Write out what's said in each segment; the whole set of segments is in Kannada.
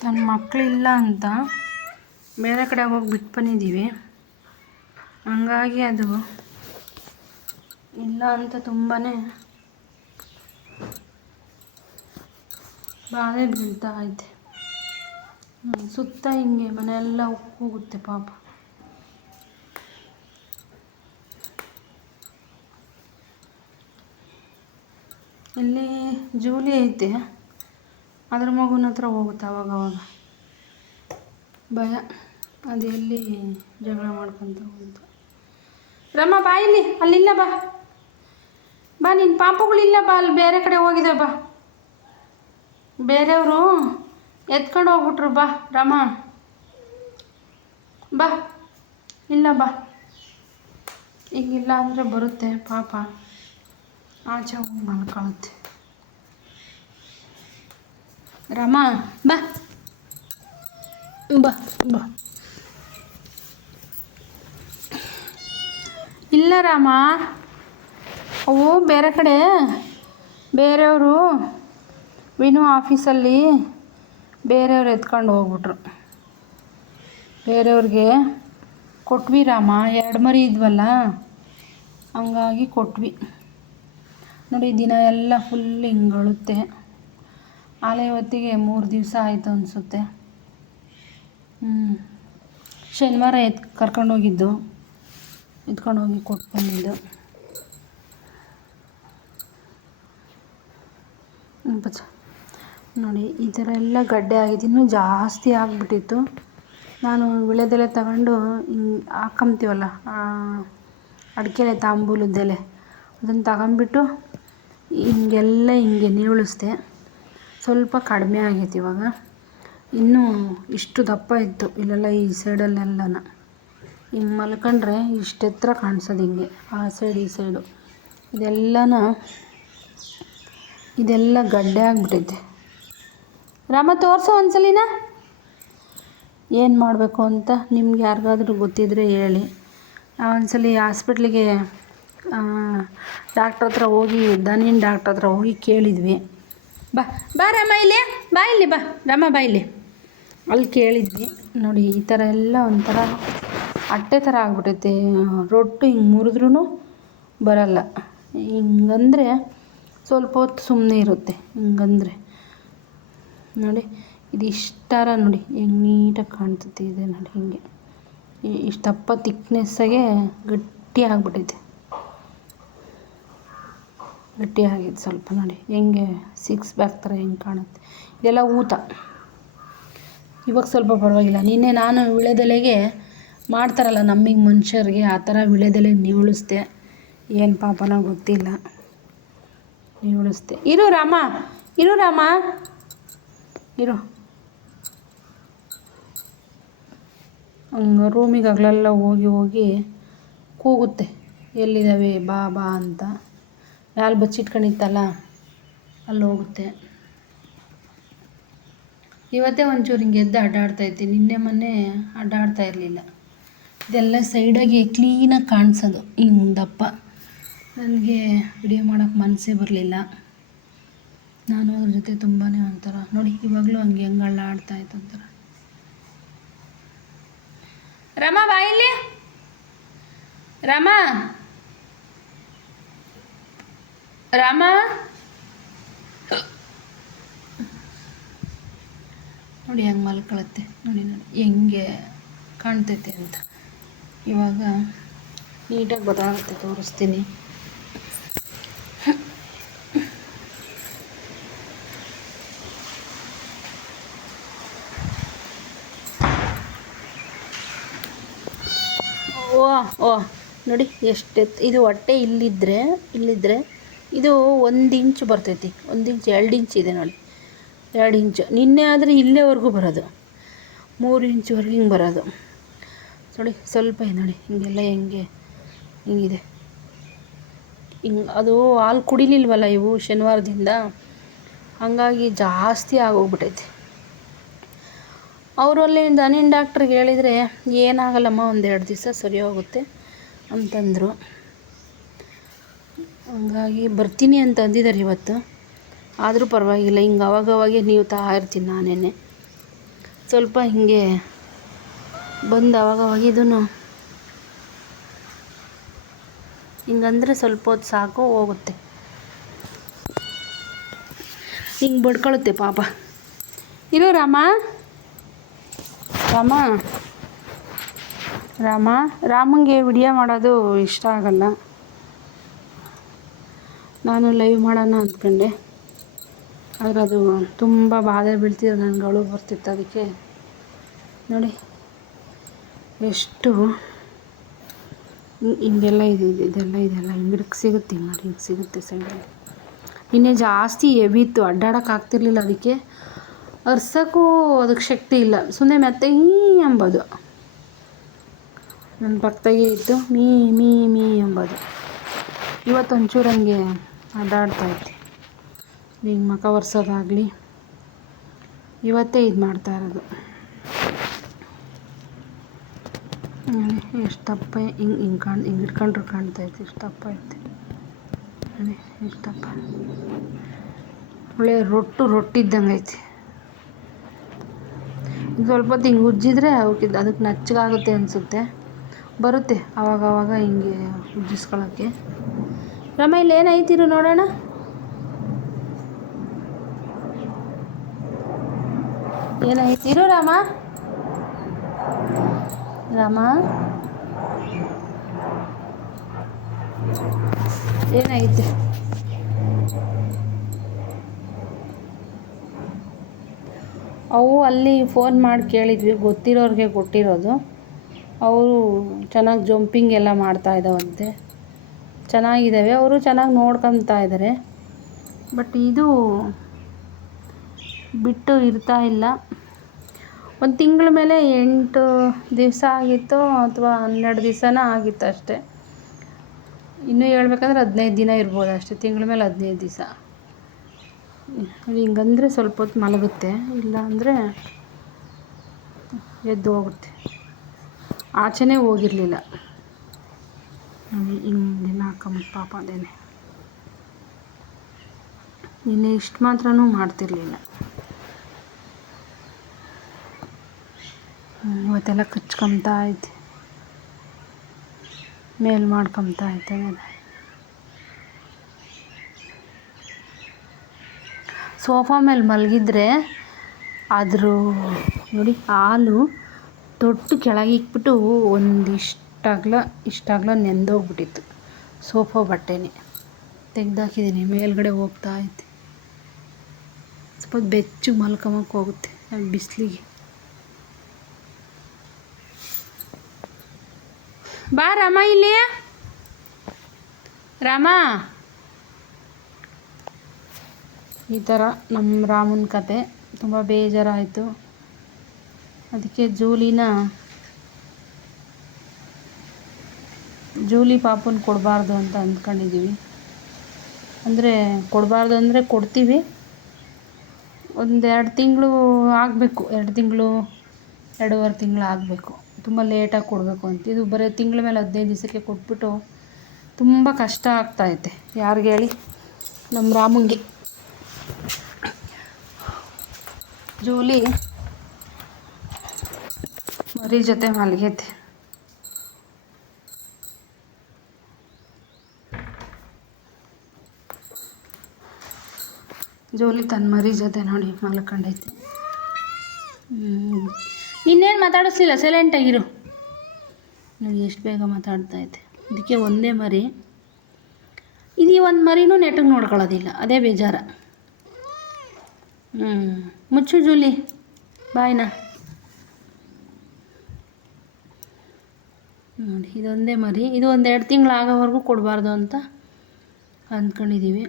ನನ್ನ ಮಕ್ಕಳಿಲ್ಲ ಅಂತ ಬೇರೆ ಕಡೆ ಹೋಗಿ ಬಿಟ್ಟು ಬಂದಿದ್ದೀವಿ ಹಂಗಾಗಿ ಅದು ಇಲ್ಲ ಅಂತ ತುಂಬಾ ಬಾಧೆ ಬೀಳ್ತಾ ಐತೆ ಸುತ್ತ ಹಿಂಗೆ ಮನೆಯೆಲ್ಲ ಹೋಗುತ್ತೆ ಪಾಪ. ಇಲ್ಲಿ ಜೂಲಿ ಐತೆ. ಅದ್ರ ಮಗುನ ಹತ್ರ ಹೋಗುತ್ತೆ ಅವಾಗ ಅವಾಗ. ಭಯ. ಅದು ಎಲ್ಲಿ ಜಗಳ ಮಾಡ್ಕೊತ ಹೋಗುತ್ತೆ. ರಮ್ಮ ಬಾ ಇಲ್ಲಿ. ಅಲ್ಲಿಲ್ಲ ಬಾ. ಬಾ ನಿನ್ನ ಪಾಪಗಳಿಲ್ಲ ಬಾ. ಅಲ್ಲಿ ಬೇರೆ ಕಡೆ ಹೋಗಿದೆ, ಬಾ. ಬೇರೆಯವರು ಎತ್ಕೊಂಡು ಹೋಗ್ಬಿಟ್ರು, ಬಾ. ರಮ ಬಾ. ಇಲ್ಲ, ಬಾ. ಈಗಿಲ್ಲ ಅಂದರೆ ಬರುತ್ತೆ ಪಾಪ. ಆಚೆ ಹೋಗಿ ಮಲ್ಕೊಳ್ಳುತ್ತೆ ರಮ, ಬಾ. ಬಾ ಬಾ. ಇಲ್ಲ ರಾಮ, ಅವು ಬೇರೆ ಕಡೆ, ಬೇರೆಯವರು ವಿನು ಆಫೀಸಲ್ಲಿ ಬೇರೆಯವ್ರು ಎತ್ಕೊಂಡು ಹೋಗ್ಬಿಟ್ರು. ಬೇರೆಯವ್ರಿಗೆ ಕೊಟ್ವಿ ರಾಮ, ಎರಡು ಮರಿ ಇದ್ವಲ್ಲ, ಹಂಗಾಗಿ ಕೊಟ್ವಿ. ನೋಡಿ, ದಿನ ಎಲ್ಲ ಫುಲ್ ಹಿಂಗಳುತ್ತೆ. ಆಲೆ ಹೊತ್ತಿಗೆ ಮೂರು ದಿವಸ ಆಯಿತು ಅನಿಸುತ್ತೆ. ಹ್ಞೂ ಶನಿವಾರ ಎತ್ ಕರ್ಕೊಂಡೋಗಿದ್ದು ಎತ್ಕೊಂಡೋಗಿ ಕೊಟ್ಟು ಬಂದಿದ್ದು. ನೋಡಿ, ಈ ಥರ ಎಲ್ಲ ಗಡ್ಡೆ ಆಗಿದ್ದು ಇನ್ನೂ ಜಾಸ್ತಿ ಆಗಿಬಿಟ್ಟಿತ್ತು. ನಾನು ವಿಳೆದೆಲೆ ತಗೊಂಡು ಹಿಂಗೆ ಹಾಕೊಂತೀವಲ್ಲ ಅಡಿಕೆಲೆ, ತಾಂಬೂಲದ್ದೆಲೆ. ಅದನ್ನು ತಗೊಂಬಿಟ್ಟು ಹಿಂಗೆಲ್ಲ ಹಿಂಗೆ ನೀವಳಿಸ್ದೆ ಸ್ವಲ್ಪ ಕಡಿಮೆ ಆಗೈತೆ ಇವಾಗ. ಇನ್ನೂ ಇಷ್ಟು ದಪ್ಪ ಇತ್ತು ಇಲ್ಲೆಲ್ಲ ಈ ಸೈಡಲ್ಲೆಲ್ಲನ. ಹಿಂಗೆ ಮಲ್ಕೊಂಡ್ರೆ ಇಷ್ಟು ಕಾಣಿಸೋದು ಹಿಂಗೆ, ಆ ಸೈಡ್ ಈ ಸೈಡು. ಇದೆಲ್ಲನ, ಇದೆಲ್ಲ ಗಡ್ಡೆ ಆಗಿಬಿಟ್ಟೈತೆ ರಾಮ ತೋರಿಸೋ ಒಂದ್ಸಲಿನ? ಏನು ಮಾಡಬೇಕು ಅಂತ ನಿಮ್ಗೆ ಯಾರಿಗಾದ್ರೂ ಗೊತ್ತಿದ್ದರೆ ಹೇಳಿ. ಒಂದ್ಸಲಿ ಹಾಸ್ಪಿಟ್ಲಿಗೆ ಡಾಕ್ಟ್ರ ಹತ್ರ ಹೋಗಿ ದನಿನ ಡಾಕ್ಟ್ರ ಹತ್ರ ಹೋಗಿ ಕೇಳಿದ್ವಿ. ಬಾ. ಬಾ ರಾಮ ಇಲ್ಲಿ. ಬಾ ಇಲ್ಲಿ ಬಾ. ರಾಮ ಬಾ ಇಲ್ಲಿ. ಅಲ್ಲಿ ಕೇಳಿದ್ವಿ. ನೋಡಿ, ಈ ಥರ ಎಲ್ಲ ಒಂಥರ ಅಟ್ಟೆ ಥರ ಆಗ್ಬಿಟ್ಟೈತೆ ರೊಟ್ಟು ಹಿಂಗೆ ಮುರಿದ್ರೂ ಬರಲ್ಲ. ಹಿಂಗಂದರೆ ಸ್ವಲ್ಪ ಹೊತ್ತು ಸುಮ್ಮನೆ ಇರುತ್ತೆ. ಹಿಂಗಂದರೆ. ನೋಡಿ, ಇದು ಇಷ್ಟಾರ ನೋಡಿ, ಹೆಂಗೆ ನೀಟಾಗಿ ಕಾಣ್ತೈತೆ ಇದೆ ನೋಡಿ, ಹಿಂಗೆ. ಇಷ್ಟು ಇಷ್ಟಪ್ಪ ತಿಕ್ನೆಸ್ಸಾಗೆ ಗಟ್ಟಿ ಆಗ್ಬಿಟ್ಟೈತೆ ಗಟ್ಟಿ ಆಗಿದೆ ಸ್ವಲ್ಪ ನೋಡಿ. ಹೆಂಗೆ ಸಿಕ್ಸ್ ಬ್ಯಾಕ್ ಥರ ಹೆಂಗೆ ಕಾಣುತ್ತೆ. ಇದೆಲ್ಲ ಊತ. ಇವಾಗ ಸ್ವಲ್ಪ ಪರವಾಗಿಲ್ಲ. ನಿನ್ನೆ ನಾನು ವಿಳೆದೆಲೆಗೆ ಮಾಡ್ತಾರಲ್ಲ ನಮಗೆ ಮನುಷ್ಯರಿಗೆ ಆ ಥರ ವಿಳೆದೆಲೆ ನೀವುಳಿಸ್ದೆ. ಏನು ಪಾಪನ ಗೊತ್ತಿಲ್ಲ. ನೀವುಳಿಸ್ದೆ. ಇರು ರಾಮ. ಇರು ರಾಮ. ಇರು. ಹಂಗೆ ರೂಮಿಗೆ ಹಗಲೆಲ್ಲ ಹೋಗಿ ಹೋಗಿ ಕೂಗುತ್ತೆ. ಎಲ್ಲಿದ್ದಾವೆ ಬಾ ಬಾ ಅಂತ. ಯಾರು ಬಚ್ಚಿಟ್ಕೊಂಡಿತ್ತಲ್ಲ ಅಲ್ಲಿ ಹೋಗುತ್ತೆ. ಇವತ್ತೇ ಒಂಚೂರು ಹಿಂಗೆ ಎದ್ದು ಅಡ್ಡಾಡ್ತಾ ಇದ್ದೀನಿ. ನಿನ್ನೆ ಮೊನ್ನೆ ಅಡ್ಡಾಡ್ತಾ ಇರಲಿಲ್ಲ. ಇದೆಲ್ಲ ಸೈಡಾಗಿ ಕ್ಲೀನಾಗಿ ಕಾಣಿಸೋದು. ಹಿಂಗೆ ದಪ್ಪ ನನಗೆ ವಿಡಿಯೋ ಮಾಡೋಕ್ಕೆ ಮನಸ್ಸೇ ಬರಲಿಲ್ಲ. ನಾನು ಅದ್ರ ಜೊತೆ ತುಂಬಾ ಒಂಥರ, ನೋಡಿ, ಇವಾಗಲೂ ಹಂಗೆ ಹೆಂಗೆ ಅಳ್ಳಾಡ್ತಾ ಇತ್ತು ಒಂಥರ. ರಮ ಬಾಯಿಲಿ ರಮ ರಾಮ? ನೋಡಿ ಹೆಂಗೆ ಮಲ್ಕೊಳತ್ತೆ. ನೋಡಿ ನೋಡಿ. ಹೆಂಗೆ ಕಾಣ್ತೈತೆ ಅಂತ. ಇವಾಗ ನೀಟಾಗಿ ಬದಲಾಗುತ್ತೆ, ತೋರಿಸ್ತೀನಿ. ಓ ಓ. ನೋಡಿ ಎಷ್ಟೆತ್ತು ಇದು ಹೊಟ್ಟೆ ಇಲ್ಲಿದ್ದರೆ ಇಲ್ಲಿದ್ದರೆ ಇದು ಒಂದು ಇಂಚು ಬರ್ತೈತಿ, ಒಂದು ಇಂಚು, ಎರಡು ಇಂಚು ಇದೆ ನೋಡಿ. ಎರಡು ಇಂಚು. ನಿನ್ನೆ ಆದರೆ ಇಲ್ಲೇವರೆಗೂ ಬರೋದು. ಮೂರು ಇಂಚುವರೆಗೆ ಹಿಂಗೆ ಬರೋದು. ನೋಡಿ, ಸ್ವಲ್ಪ ಇದೆ ನೋಡಿ, ಹಿಂಗೆಲ್ಲ ಹೆಂಗೆ, ಹಿಂಗಿದೆ. ಹಿಂಗೆ, ಅದು ಹಾಲು ಕುಡಿಲಿಲ್ವಲ್ಲ ಇವು ಶನಿವಾರದಿಂದ? ಹಾಗಾಗಿ ಜಾಸ್ತಿ ಆಗೋಗ್ಬಿಟ್ಟೈತಿ ಅವರು ಅಲ್ಲಿ ದನಿನ ಡಾಕ್ಟ್ರಿಗೆ ಹೇಳಿದರೆ ಏನಾಗಲ್ಲಮ್ಮ ಒಂದೆರಡು ದಿವಸ ಸರಿ ಹೋಗುತ್ತೆ ಅಂತಂದರು. ಹಂಗಾಗಿ ಬರ್ತೀನಿ ಅಂತ ಅಂದಿದ್ದಾರೆ ಇವತ್ತು. ಆದರೂ ಪರವಾಗಿಲ್ಲ, ಹಿಂಗೆ ಅವಾಗವಾಗೆ ನೀವು ತಾ ಇರ್ತೀನಿ ನಾನೇ ಸ್ವಲ್ಪ ಹಿಂಗೆ ಬಂದು ಅವಾಗವಾಗಿ ಇದೂ ಹಿಂಗಂದ್ರೆ ಸ್ವಲ್ಪ ಹೊತ್ತು ಸಾಕು, ಹೋಗುತ್ತೆ. ಹಿಂಗೆ ಬಡ್ಕೊಳುತ್ತೆ ಪಾಪ. ಇರೋ ರಾಮ. ರಾಮ. ರಾಮ, ರಾಮಂಗೆ ವಿಡಿಯೋ ಮಾಡೋದು ಇಷ್ಟ ಆಗಲ್ಲ. ನಾನು ಲೈವ್ ಮಾಡೋಣ ಅಂದ್ಕೊಂಡೆ. ಆದರೆ ಅದು ತುಂಬ ಬಾಧೆ ಬೀಳ್ತಿದೆ ನನಗೆ ಅಳು ಬರ್ತಿತ್ತು ಅದಕ್ಕೆ. ನೋಡಿ, ಎಷ್ಟು ಹಿಂಗ್- ಹಿಂಗೆಲ್ಲ ಇದೆ ಇದೆ, ಇದೆಲ್ಲ ಇದೆಲ್ಲ ಹಿಂಗಡಕ್ಕೆ ಸಿಗುತ್ತೆ ನೋಡಿ ಹಿಂಗೆ ಸಿಗುತ್ತೆ ಸೈಡಲ್ಲಿ ಇನ್ನೇ ಜಾಸ್ತಿ ಹೆವಿ ಇತ್ತು ಆಗ್ತಿರ್ಲಿಲ್ಲ ಅದಕ್ಕೆ. ಅರ್ಸೋಕ್ಕೂ ಅದಕ್ಕೆ ಶಕ್ತಿ ಇಲ್ಲ. ಸುಮ್ಮನೆ ಮತ್ತೆ ಹೀ ಎಂಬೋದು ನನ್ನ ಪಕ್ಕದಾಗೆ ಇತ್ತು, ಮೀ ಮೀ ಮೀ ಎಂಬೋದು ಇವತ್ತು ಒಂಚೂರು ಹಂಗೆ ಅಡ್ಡಾಡ್ತಾ ಐತೆ ಹಿಂಗೆ ಮಕ ಒರೆಸೋದಾಗಲಿ. ಇವತ್ತೇ ಇದು ಮಾಡ್ತಾ ಇರೋದು. ಎಷ್ಟು ದಪ್ಪ ಹಿಂಗೆ ಹಿಂಗೆ ಕಾಣ್, ಹಿಂಗೆ ಇಟ್ಕೊಂಡ್ರು ಕಾಣ್ತಾ ಐತೆ ಎಷ್ಟು ದಪ್ಪ ಐತೆ. ಎಷ್ಟು ದಪ್ಪ ಒಳ್ಳೆ ರೊಟ್ಟು ರೊಟ್ಟಿದ್ದಂಗೆ ಐತಿ. ಸ್ವಲ್ಪ ಹೊತ್ತು ಹಿಂಗೆ ಉಜ್ಜಿದ್ರೆ ಅವಕ್ಕೆ ಅದಕ್ಕೆ ನಚ್ಚಗಾಗುತ್ತೆ ಅನಿಸುತ್ತೆ. ಬರುತ್ತೆ ಆವಾಗವಾಗ ಆವಾಗ ಹಿಂಗೆ ಉಜ್ಜಿಸ್ಕೊಳ್ಳೋಕ್ಕೆ ರಮ, ಇಲ್ಲಿ ಏನೈತಿರು ನೋಡೋಣ? ಏನೈತಿರು ರಾಮ? ರಾಮ? ಏನೈತೆ ಅವು ಅಲ್ಲಿ ಫೋನ್ ಮಾಡಿ ಕೇಳಿದ್ವಿ, ಗೊತ್ತಿರೋರಿಗೆ ಕೊಟ್ಟಿರೋದು. ಅವರು ಚೆನ್ನಾಗಿ ಜಂಪಿಂಗ್ ಎಲ್ಲ ಮಾಡ್ತಾ ಇದ್ದಾವಂತೆ ಚೆನ್ನಾಗಿದ್ದಾವೆ ಅವರು ಚೆನ್ನಾಗಿ ನೋಡ್ಕೊತಾ ಇದ್ದಾರೆ ಬಟ್ ಇದು ಬಿಟ್ಟು ಇರ್ತಾ ಇಲ್ಲ. ಒಂದು ತಿಂಗಳ ಮೇಲೆ ಎಂಟು ದಿವಸ ಆಗಿತ್ತು ಅಥವಾ ಹನ್ನೆರಡು ದಿವಸನ ಆಗಿತ್ತು ಅಷ್ಟೇ. ಇನ್ನೂ ಹೇಳ್ಬೇಕಂದ್ರೆ ಹದಿನೈದು ದಿನ ಇರ್ಬೋದು ಅಷ್ಟೇ. ತಿಂಗಳ ಮೇಲೆ ಹದಿನೈದು ದಿವಸ. ಹಿಂಗಂದರೆ ಸ್ವಲ್ಪ ಹೊತ್ತು ಮಲಗುತ್ತೆ. ಇಲ್ಲ ಅಂದರೆ ಎದ್ದು ಹೋಗುತ್ತೆ. ಆಚೆನೇ ಹೋಗಿರಲಿಲ್ಲ. ಹಿಂಗೆ ದಿನ ಕಮ್ಮಿ ಪಾಪ ಅದೇನೆ ನಿನ್ನೆ ಇಷ್ಟು ಮಾತ್ರನೂ ಮಾಡ್ತಿರ್ಲಿಲ್ಲ ಇವತ್ತೆಲ್ಲ ಕಚ್ಕೊಂತಾ ಐತೆ ಮೇಲ್ ಮಾಡ್ಕೊಂತಾ ಐತೆ ಸೋಫಾ ಮೇಲೆ ಮಲಗಿದ್ರೆ ಅದ್ರ ನೋಡಿ ಹಾಲು ತೊಟ್ಟು ಕೆಳಗೆ ಇಕ್ಬಿಟ್ಟು ಒಂದಿಷ್ಟಾಗ್ಲ ಇಷ್ಟಾಗ್ಲ ನೆಂದೋಗ್ಬಿಟ್ಟಿತ್ತು. ಸೋಫಾ ಬಟ್ಟೆನೇ. ತೆಗ್ದಾಕಿದ್ದೀನಿ ಮೇಲ್ಗಡೆ ಹೋಗ್ತಾ ಐತೆ ಸ್ವಲ್ಪ ಬೆಚ್ಚು ಬೆಚ್ಚಗೆ ಮಲ್ಕೊಂಬಕ್ಕೆ ಹೋಗುತ್ತೆ ಬಿಸಿಲಿಗೆ. ಬಾ ರಾಮ ಇಲ್ಲಿ. ರಾಮ. ಈ ಥರ ನಮ್ಮ ರಾಮನ ಕತೆ ತುಂಬ ಬೇಜಾರಾಯಿತು. ಅದಕ್ಕೆ ಜೂಲಿನ ಜೂಲಿ ಪಾಪನ ಕೊಡಬಾರ್ದು ಅಂತ ಅಂದ್ಕೊಂಡಿದ್ದೀವಿ ಅಂದರೆ ಕೊಡಬಾರ್ದು ಅಂದರೆ ಕೊಡ್ತೀವಿ. ಒಂದು ಎರಡು ತಿಂಗಳು ಆಗಬೇಕು, ಎರಡು ತಿಂಗಳು, ಎರಡೂವರೆ ತಿಂಗಳು ಆಗಬೇಕು. ತುಂಬ ಲೇಟಾಗಿ ಕೊಡಬೇಕು ಅಂತ. ಇದು ಬರೀ ತಿಂಗಳ ಮೇಲೆ ಹದಿನೈದು ದಿವಸಕ್ಕೆ ಕೊಟ್ಬಿಟ್ಟು ತುಂಬ ಕಷ್ಟ ಆಗ್ತಾೈತೆ ಯಾರಿಗೆ ಹೇಳಿ? ನಮ್ಮ ರಾಮಂಗೆ. ಜೂಲಿ ಮರಿ ಜೊತೆ ಮಲಗೈತೆ. ಜೋಲಿ ತನ್ನ ಮರಿ ಜೊತೆ ನೋಡಿ ಮಲ್ಕೊಂಡೈತಿ. ಹ್ಞೂ ಇನ್ನೇನು ಮಾತಾಡಿಸ್ಲಿಲ್ಲ? ಸೈಲೆಂಟಾಗಿರು ನೋಡಿ ಎಷ್ಟು ಬೇಗ ಮಾತಾಡ್ತಾ ಇದ್ದೆ. ಇದಕ್ಕೆ ಒಂದೇ ಮರಿ. ಇದು ಈ ಒಂದು ಮರಿನೂ ನೆಟ್ಟಿಗೆ ನೋಡ್ಕೊಳ್ಳೋದಿಲ್ಲ. ಅದೇ ಬೇಜಾರ. ಹ್ಞೂ ಮುಚ್ಚು ಜೂಲಿ. ಬಾಯ್ನ ನೋಡಿ ಇದೊಂದೇ ಮರಿ. ಇದು ಒಂದು ಎರಡು ತಿಂಗಳು ಆಗೋವರೆಗೂ ಕೊಡಬಾರ್ದು ಅಂತ ಅಂದ್ಕೊಂಡಿದ್ದೀವಿ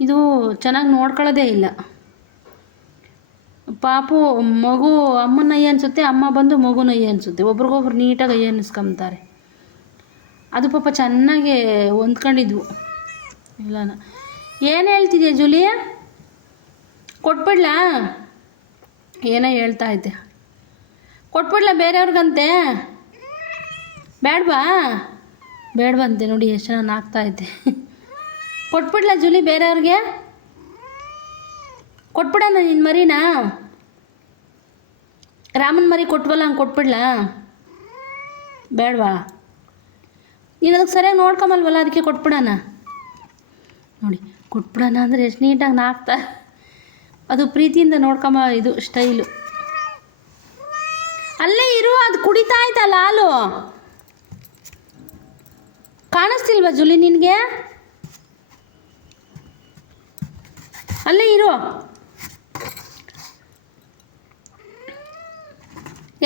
ಇದು ಚೆನ್ನಾಗಿ ನೋಡ್ಕೊಳ್ಳೋದೇ ಇಲ್ಲ. ಪಾಪು ಮಗು ಅಮ್ಮನ ಅಯ್ಯ ಅನಿಸುತ್ತೆ, ಅಮ್ಮ ಬಂದು ಮಗುನ ಅಯ್ಯ ಅನಿಸುತ್ತೆ. ಒಬ್ರಿಗೊಬ್ರು ನೀಟಾಗಿ ಅಯ್ಯ ಅನ್ನಿಸ್ಕೊಂತಾರೆ ಅದು ಪಾಪ ಚೆನ್ನಾಗಿ ಹೊಂದ್ಕೊಂಡಿದ್ವು. ಇಲ್ಲನ. ಏನು ಹೇಳ್ತಿದ್ಯಾ ಜೂಲಿಯಾ? ಕೊಟ್ಬಿಡ್ಲಾ? ಏನೋ ಹೇಳ್ತಾ ಐತೆ ಕೊಟ್ಬಿಡ್ಲಾ ಬೇರೆಯವ್ರಿಗಂತೆ? ಬೇಡವಾ? ಬೇಡವಂತೆ ನೋಡಿ ಎಷ್ಟು ಚೆನ್ನಾಗಿ ನಾಗ್ತಾ ಐತೆ ಕೊಟ್ಬಿಡ್ಲಾ ಜೂಲಿ ಬೇರೆಯವ್ರಿಗೆ? ಕೊಟ್ಬಿಡೋಣ ನಿನ್ನ ಮರಿನಾ. ರಾಮನ ಮರಿ ಕೊಟ್ವಲ್ಲ ಹಂಗೆ ಕೊಟ್ಬಿಡ್ಲಾ? ಬೇಡವಾ. ನೀನು ಅದಕ್ಕೆ ಸರಿಯಾಗಿ ನೋಡ್ಕೊಂಬಲ್ವಲ್ಲ ಅದಕ್ಕೆ ಕೊಟ್ಬಿಡೋಣ ನೋಡಿ ಕೊಟ್ಬಿಡೋಣ ಅಂದರೆ ಎಷ್ಟು ನೀಟಾಗಿ ನಾಕ್ತಾ. ಅದು ಪ್ರೀತಿಯಿಂದ ನೋಡ್ಕೊಂಬ ಇದು ಸ್ಟೈಲು. ಅಲ್ಲೇ ಇರು, ಅದು ಕುಡಿತಾ ಆಯ್ತಲ್ಲ ಹಾಲು ಕಾಣಿಸ್ತಿಲ್ವಾ ಜುಲಿ ನಿನಗೆ? ಅಲ್ಲೇ ಇರು.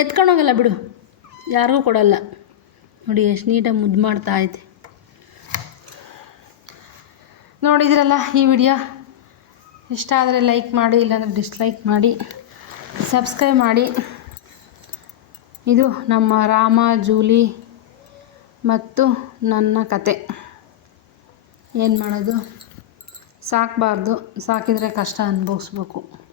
ಎತ್ಕೊಂಡೋಗಲ್ಲ ಬಿಡು. ಯಾರಿಗೂ ಕೊಡಲ್ಲ. ನೋಡಿ ಎಷ್ಟು ನೀಟಾಗಿ ಮುದ್ದು ಮಾಡ್ತಾ ಐತೆ ನೋಡಿದ್ರಲ್ಲ ಈ ವಿಡಿಯೋ? ಇಷ್ಟ ಆದರೆ ಲೈಕ್ ಮಾಡಿ, ಇಲ್ಲಾಂದರೆ ಡಿಸ್ಲೈಕ್ ಮಾಡಿ, ಸಬ್ಸ್ಕ್ರೈಬ್ ಮಾಡಿ. ಇದು ನಮ್ಮ ರಾಮ, ಜೂಲಿ ಮತ್ತು ನನ್ನ ಕತೆ. ಏನು ಮಾಡೋದು? ಸಾಕಬಾರ್ದು. ಸಾಕಿದರೆ ಕಷ್ಟ ಅನುಭವಿಸ್ಬೇಕು.